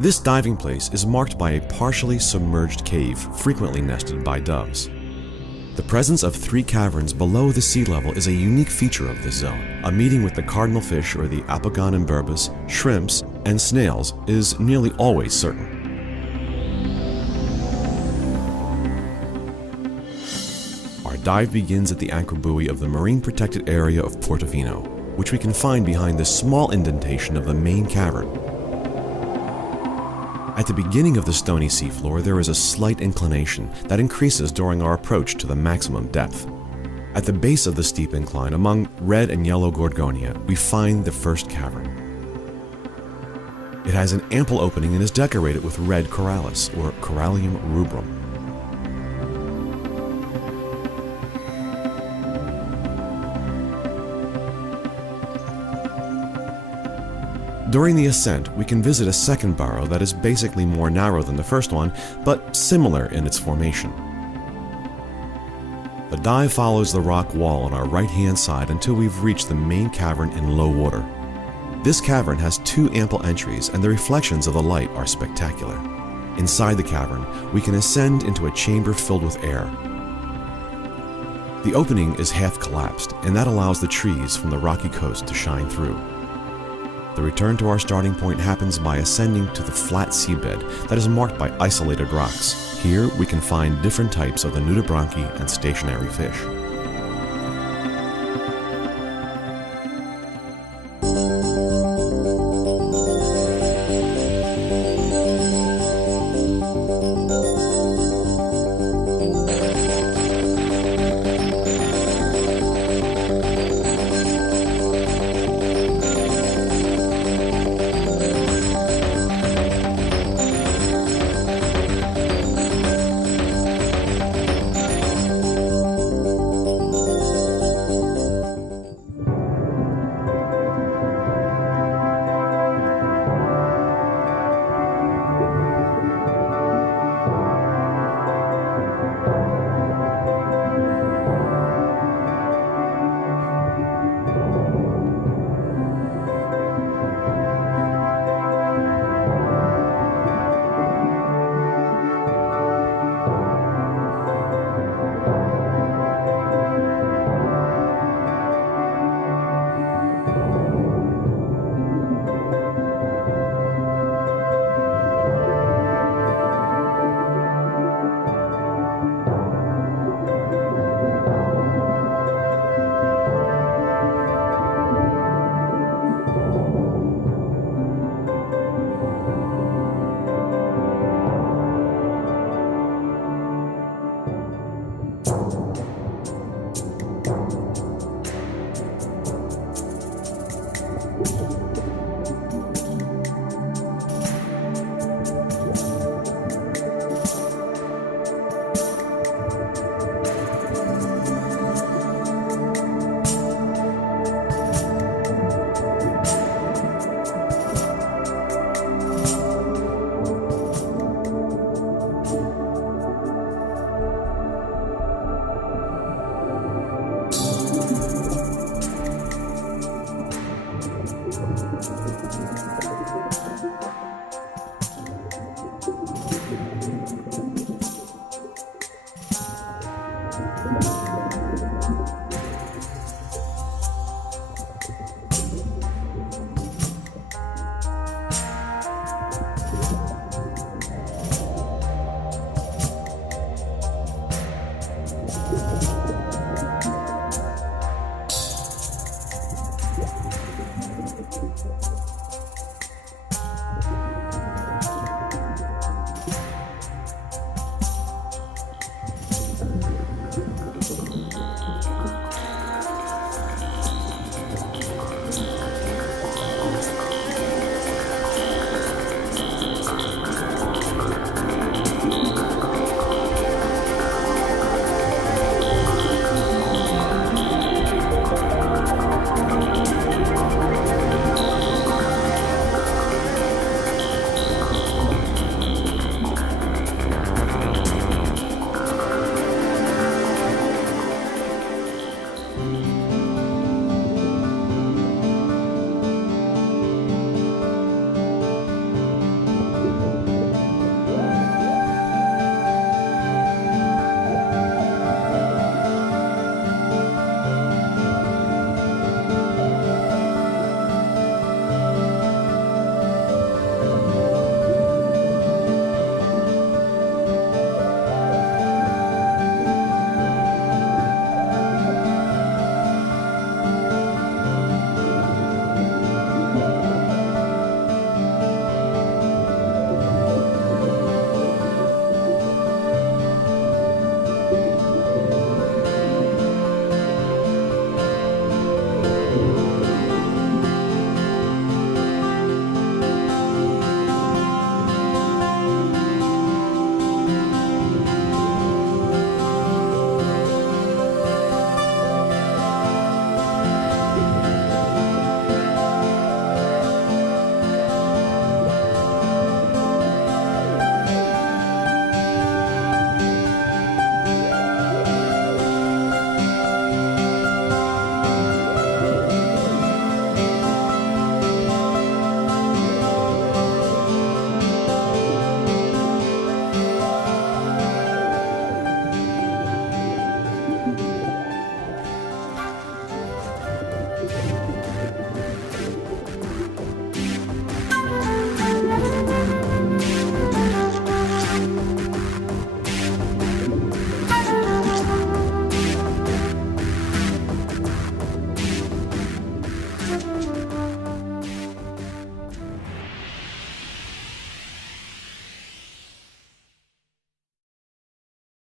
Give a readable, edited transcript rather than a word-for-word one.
This diving place is marked by a partially submerged cave frequently nested by doves. The presence of 3 caverns below the sea level is a unique feature of this zone. A meeting with the cardinal fish or the apogon imberbus, shrimps, and snails is nearly always certain. Our dive begins at the anchor buoy of the marine protected area of Portofino, which we can find behind the small indentation of the main cavern. At the beginning of the stony seafloor, there is a slight inclination that increases during our approach to the maximum depth. At the base of the steep incline, among red and yellow gorgonia, we find the first cavern. It has an ample opening and is decorated with red corallis, or Corallium rubrum. During the ascent, we can visit a second burrow that is basically more narrow than the first one, but similar in its formation. The dive follows the rock wall on our right-hand side until we've reached the main cavern in low water. This cavern has 2 ample entries, and the reflections of the light are spectacular. Inside the cavern, we can ascend into a chamber filled with air. The opening is half collapsed, and that allows the trees from the rocky coast to shine through. The return to our starting point happens by ascending to the flat seabed that is marked by isolated rocks. Here we can find different types of the nudibranchi and stationary fish.